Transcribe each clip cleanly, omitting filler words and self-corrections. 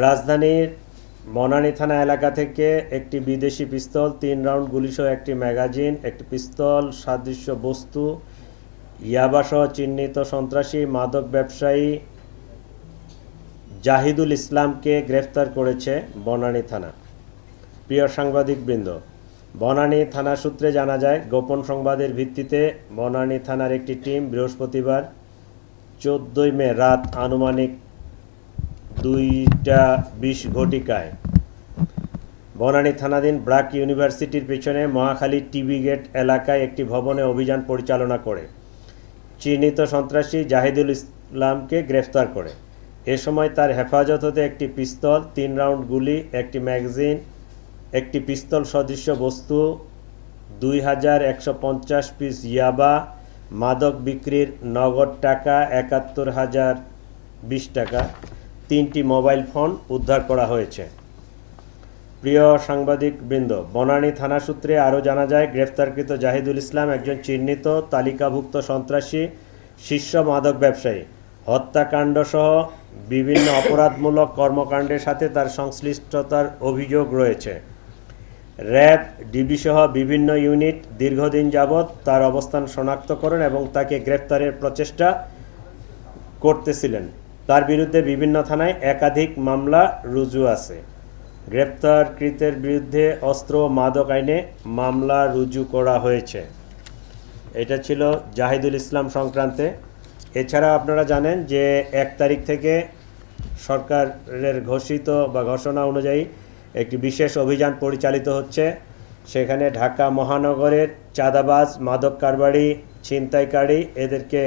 রাজধানীর বনানী থানা এলাকা থেকে একটি বিদেশি পিস্তল, 3 রাউন্ড গুলিসহ একটি ম্যাগাজিন, একটি পিস্তল সাদৃশ্য বস্তু, ইয়াবাসহ চিহ্নিত সন্ত্রাসী মাদক ব্যবসায়ী জাহিদুল ইসলামকে গ্রেফতার করেছে বনানী থানা। প্রিয় সাংবাদিকবৃন্দ, বনানী থানা সূত্রে জানা যায়, গোপন সংবাদের ভিত্তিতে বনানী থানার একটি টিম বৃহস্পতিবার 14 মে রাত আনুমানিক 2টা 20 ঘটিকায় বনানী থানাধীন ব্র্যাক ইউনিভার্সিটির পিছনে মহাখালী টিবি গেট এলাকায় একটি ভবনে অভিযান পরিচালনা করে চিহ্নিত সন্ত্রাসী জাহিদুল ইসলামকে গ্রেফতার করে। এ সময় তার হেফাজত হতে একটি পিস্তল, 3 রাউন্ড গুলি, একটি ম্যাগাজিন, একটি পিস্তল সদৃশ্য বস্তু, 2150 পিস ইয়াবা, মাদক বিক্রির নগদ টাকা 71,020 টাকা, 3টি মোবাইল ফোন উদ্ধার করা হয়েছে। প্রিয় সাংবাদিকবৃন্দ, বনানী থানা সূত্রে আরও জানা যায়, গ্রেফতারকৃত জাহিদুল ইসলাম একজন চিহ্নিত তালিকাভুক্ত সন্ত্রাসী শীর্ষ মাদক ব্যবসায়ী। হত্যাকাণ্ডসহ বিভিন্ন অপরাধমূলক কর্মকাণ্ডের সাথে তার সংশ্লিষ্টতার অভিযোগ রয়েছে। র্যাব, ডিবিসহ বিভিন্ন ইউনিট দীর্ঘদিন যাবৎ তার অবস্থান শনাক্তকরণ এবং তাকে গ্রেফতারের প্রচেষ্টা করতেছিলেন। তার বিরুদ্ধে বিভিন্ন থানায় একাধিক মামলা রুজু আছে। গ্রেপ্তারকৃতের বিরুদ্ধে অস্ত্র ও মাদক আইনে মামলা রুজু করা হয়েছে। এটা ছিল জাহিদুল ইসলাম সংক্রান্তে। এছাড়া আপনারা জানেন যে 1 তারিখ থেকে সরকারের ঘোষিত বা ঘোষণা অনুযায়ী একটি বিশেষ অভিযান পরিচালিত হচ্ছে। সেখানে ঢাকা মহানগরের চাঁদাবাজ, মাদক কারবারি, ছিনতাইকারী এদেরকে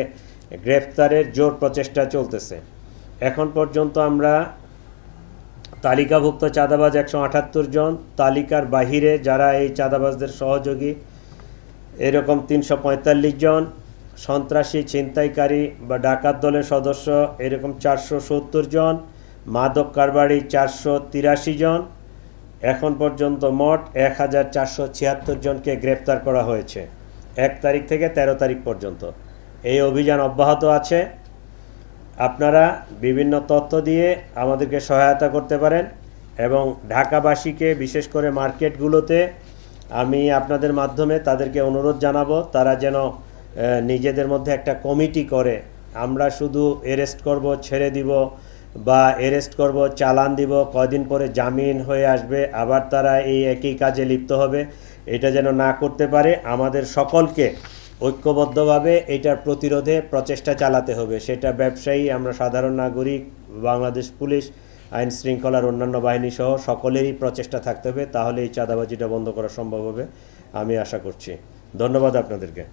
গ্রেফতারের জোর প্রচেষ্টা চলতেছে। এখন পর্যন্ত আমরা তালিকাভুক্ত চাঁদাবাজ 178 জন, তালিকার বাহিরে যারা এই চাঁদাবাজদের সহযোগী এরকম 345 জন, সন্ত্রাসী, ছিনতাইকারী বা ডাকাত দলের সদস্য এরকম 470 জন, মাদক কারবারি 483 জন। এখন পর্যন্ত মোট 1476 জনকে গ্রেফতার করা হয়েছে 1 তারিখ থেকে 13 তারিখ পর্যন্ত। এই অভিযান অব্যাহত আছে। আপনারা বিভিন্ন তথ্য দিয়ে আমাদেরকে সহায়তা করতে পারেন এবং ঢাকাবাসীকে, বিশেষ করে মার্কেটগুলোতে আমি আপনাদের মাধ্যমে তাদেরকে অনুরোধ জানাবো, তারা যেন নিজেদের মধ্যে একটা কমিটি করে। আমরা শুধু অ্যারেস্ট করব, ছেড়ে দিব, বা অ্যারেস্ট করব, চালান দিব, কয়দিন পরে জামিন হয়ে আসবে, আবার তারা এই একই কাজে লিপ্ত হবে, এটা যেন না করতে পারে। আমাদের সকলকে ঐক্যবদ্ধভাবে এটার প্রতিরোধে প্রচেষ্টা চালাতে হবে। সেটা ব্যবসায়ী, আমরা সাধারণ নাগরিক, বাংলাদেশ পুলিশ, আইন শৃঙ্খলার অন্যান্য বাহিনী সহ সকলেরই প্রচেষ্টা থাকতে হবে। তাহলে এই চাঁদাবাজিটা বন্ধ করা সম্ভব হবে, আমি আশা করছি। ধন্যবাদ আপনাদেরকে।